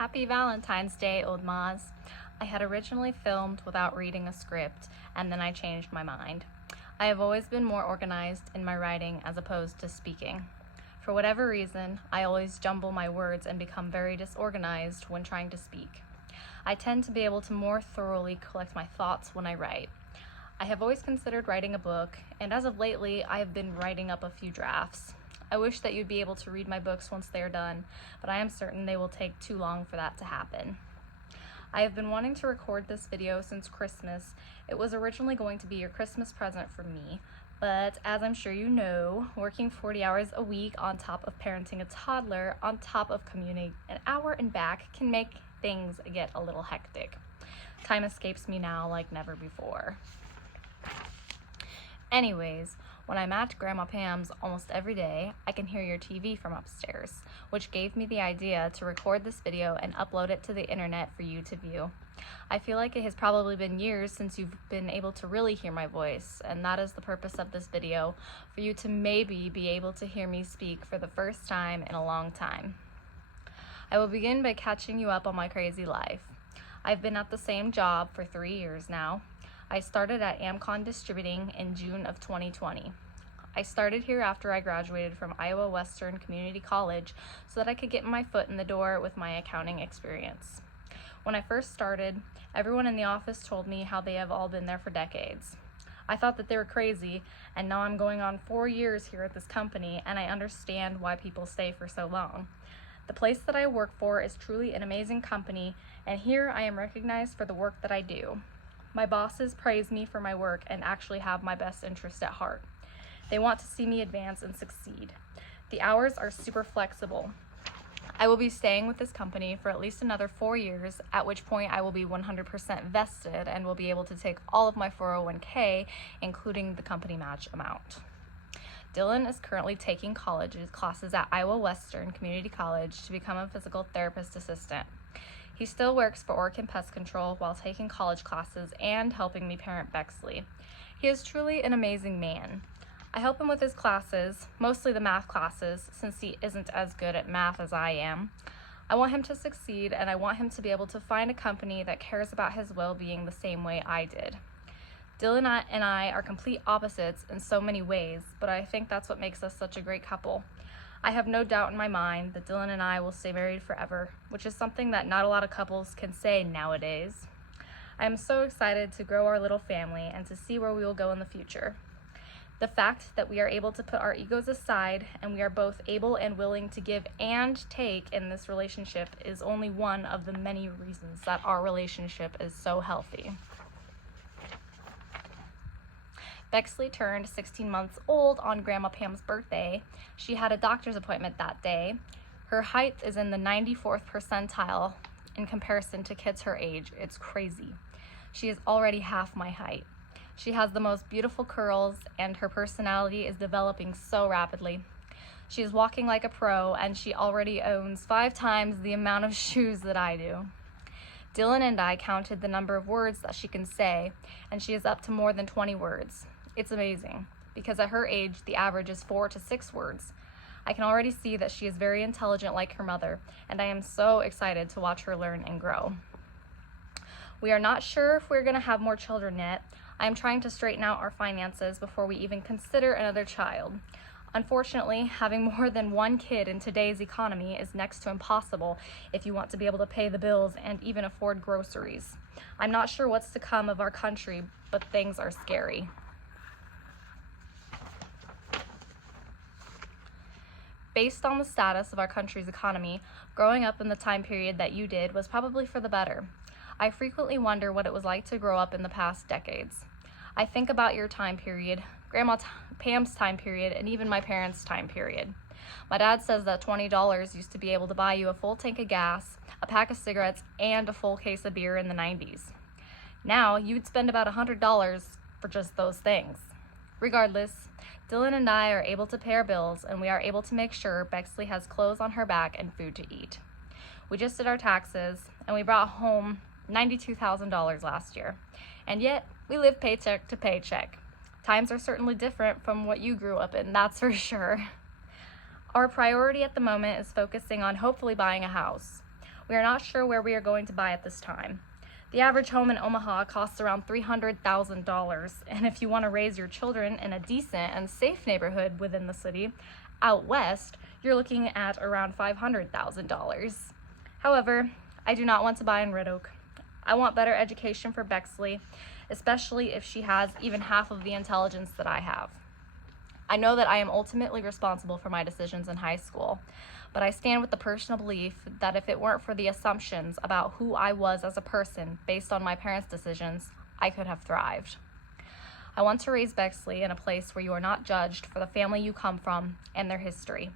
Happy Valentine's Day, Old Maz. I had originally filmed without reading a script, and then I changed my mind. I have always been more organized in my writing as opposed to speaking. For whatever reason, I always jumble my words and become very disorganized when trying to speak. I tend to be able to more thoroughly collect my thoughts when I write. I have always considered writing a book, and as of lately, I have been writing up a few drafts. I wish that you'd be able to read my books once they are done, but I am certain they will take too long for that to happen. I have been wanting to record this video since Christmas. It was originally going to be your Christmas present from me, but as I'm sure you know, working 40 hours a week on top of parenting a toddler, on top of commuting an hour and back, can make things get a little hectic. Time escapes me now like never before. Anyways, when I'm at Grandma Pam's almost every day, I can hear your TV from upstairs, which gave me the idea to record this video and upload it to the internet for you to view. I feel like it has probably been years since you've been able to really hear my voice, and that is the purpose of this video, for you to maybe be able to hear me speak for the first time in a long time. I will begin by catching you up on my crazy life. I've been at the same job for 3 years now. I started at Amcon Distributing in June of 2020. I started here after I graduated from Iowa Western Community College so that I could get my foot in the door with my accounting experience. When I first started, everyone in the office told me how they have all been there for decades. I thought that they were crazy, and now I'm going on 4 years here at this company, and I understand why people stay for so long. The place that I work for is truly an amazing company, and here I am recognized for the work that I do. My bosses praise me for my work and actually have my best interest at heart. They want to see me advance and succeed. The hours are super flexible. I will be staying with this company for at least another 4 years, at which point I will be 100% vested and will be able to take all of my 401k, including the company match amount. Dylan is currently taking classes at Iowa Western Community College to become a physical therapist assistant. He still works for Oregon Pest Control while taking college classes and helping me parent Bexley. He is truly an amazing man. I help him with his classes, mostly the math classes, since he isn't as good at math as I am. I want him to succeed, and I want him to be able to find a company that cares about his well-being the same way I did. Dylan and I are complete opposites in so many ways, but I think that's what makes us such a great couple. I have no doubt in my mind that Dylan and I will stay married forever, which is something that not a lot of couples can say nowadays. I am so excited to grow our little family and to see where we will go in the future. The fact that we are able to put our egos aside and we are both able and willing to give and take in this relationship is only one of the many reasons that our relationship is so healthy. Bexley turned 16 months old on Grandma Pam's birthday. She had a doctor's appointment that day. Her height is in the 94th percentile in comparison to kids her age. It's crazy. She is already half my height. She has the most beautiful curls, and her personality is developing so rapidly. She is walking like a pro, and she already owns 5 times the amount of shoes that I do. Dylan and I counted the number of words that she can say, and she is up to more than 20 words. It's amazing, because at her age, the average is 4 to 6 words. I can already see that she is very intelligent like her mother, and I am so excited to watch her learn and grow. We are not sure if we're going to have more children yet. I am trying to straighten out our finances before we even consider another child. Unfortunately, having more than 1 kid in today's economy is next to impossible if you want to be able to pay the bills and even afford groceries. I'm not sure what's to come of our country, but things are scary. Based on the status of our country's economy, growing up in the time period that you did was probably for the better. I frequently wonder what it was like to grow up in the past decades. I think about your time period, Grandma Pam's time period, and even my parents' time period. My dad says that $20 used to be able to buy you a full tank of gas, a pack of cigarettes, and a full case of beer in the 90s. Now, you'd spend about $100 for just those things. Regardless, Dylan and I are able to pay our bills, and we are able to make sure Bexley has clothes on her back and food to eat. We just did our taxes, and we brought home $92,000 last year. And yet, we live paycheck to paycheck. Times are certainly different from what you grew up in, that's for sure. Our priority at the moment is focusing on hopefully buying a house. We are not sure where we are going to buy at this time. The average home in Omaha costs around $300,000, and if you want to raise your children in a decent and safe neighborhood within the city, out west, you're looking at around $500,000. However, I do not want to buy in Red Oak. I want better education for Bexley, especially if she has even half of the intelligence that I have. I know that I am ultimately responsible for my decisions in high school, but I stand with the personal belief that if it weren't for the assumptions about who I was as a person based on my parents' decisions, I could have thrived. I want to raise Bexley in a place where you are not judged for the family you come from and their history.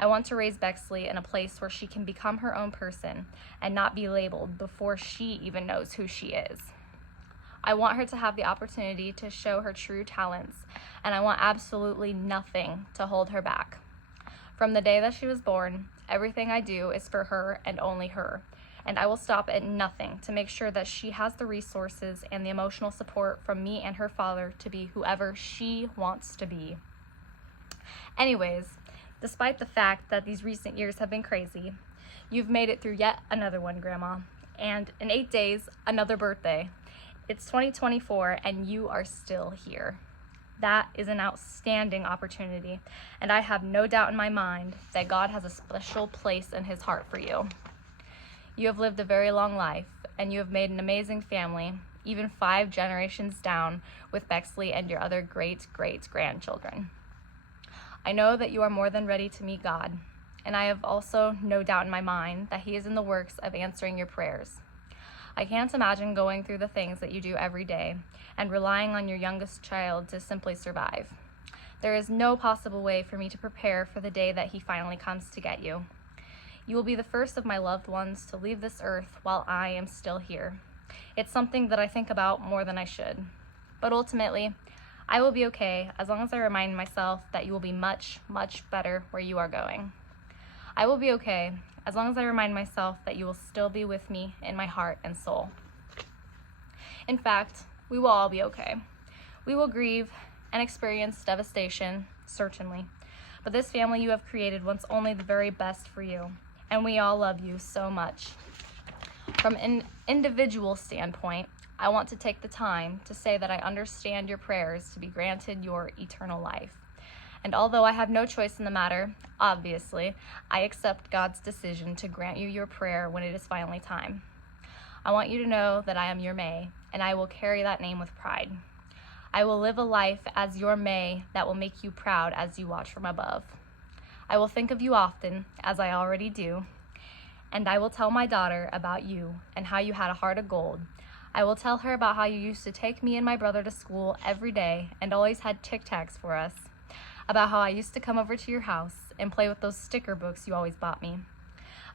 I want to raise Bexley in a place where she can become her own person and not be labeled before she even knows who she is. I want her to have the opportunity to show her true talents, and I want absolutely nothing to hold her back. From the day that she was born, everything I do is for her and only her, and I will stop at nothing to make sure that she has the resources and the emotional support from me and her father to be whoever she wants to be. Anyways, despite the fact that these recent years have been crazy, you've made it through yet another one, Grandma, and in 8 days, another birthday. It's 2024 and you are still here. That is an outstanding opportunity, and I have no doubt in my mind that God has a special place in his heart for you. You have lived a very long life, and you have made an amazing family, even 5 generations down with Bexley and your other great-great-grandchildren. I know that you are more than ready to meet God, and I have also no doubt in my mind that he is in the works of answering your prayers. I can't imagine going through the things that you do every day and relying on your youngest child to simply survive. There is no possible way for me to prepare for the day that he finally comes to get you. You will be the first of my loved ones to leave this earth while I am still here. It's something that I think about more than I should. But ultimately, I will be okay as long as I remind myself that you will be much, much better where you are going. I will be okay as long as I remind myself that you will still be with me in my heart and soul. In fact, we will all be okay. We will grieve and experience devastation, certainly, but this family you have created wants only the very best for you, and we all love you so much. From an individual standpoint, I want to take the time to say that I understand your prayers to be granted your eternal life. And although I have no choice in the matter, obviously, I accept God's decision to grant you your prayer when it is finally time. I want you to know that I am your May, and I will carry that name with pride. I will live a life as your May that will make you proud as you watch from above. I will think of you often, as I already do, and I will tell my daughter about you and how you had a heart of gold. I will tell her about how you used to take me and my brother to school every day and always had Tic Tacs for us, about how I used to come over to your house and play with those sticker books you always bought me,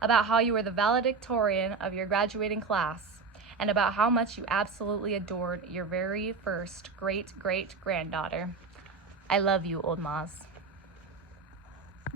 about how you were the valedictorian of your graduating class, and about how much you absolutely adored your very first great-great-granddaughter. I love you, Old Moz.